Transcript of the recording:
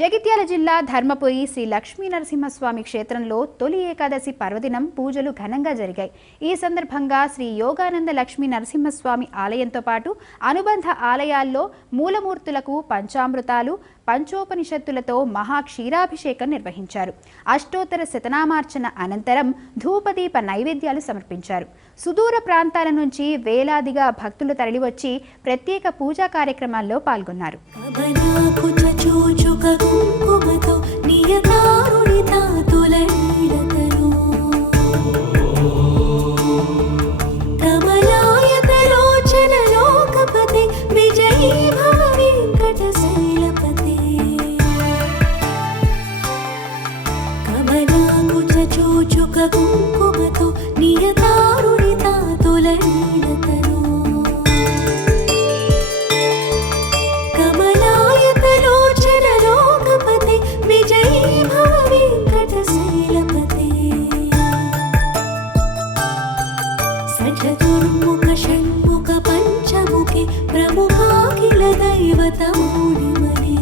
జగిత్యాల జిల్లా ధర్మపురి శ్రీ లక్ష్మీ నరసింహస్వామి క్షేత్రంలో తొలి ఏకాదశి పర్వదినం పూజలు ఘనంగా జరిగాయి. ఈ సందర్భంగా శ్రీ యోగానంద లక్ష్మీ నరసింహస్వామి ఆలయంతో పాటు అనుబంధ ఆలయాల్లో మూలమూర్తులకు పంచామృతాలు, పంచోపనిషత్తులతో మహాక్షీరాభిషేకం నిర్వహించారు. అష్టోత్తర శతనామార్చన అనంతరం ధూపదీప నైవేద్యాలు సమర్పించారు. సుదూర ప్రాంతాల నుంచి వేలాదిగా భక్తులు తరలివచ్చి ప్రత్యేక పూజా కార్యక్రమాల్లో పాల్గొన్నారు. చతుర్ముఖ షణ్ముఖ పంచముఖి ప్రముఖాఖిల దైవతమూడిమని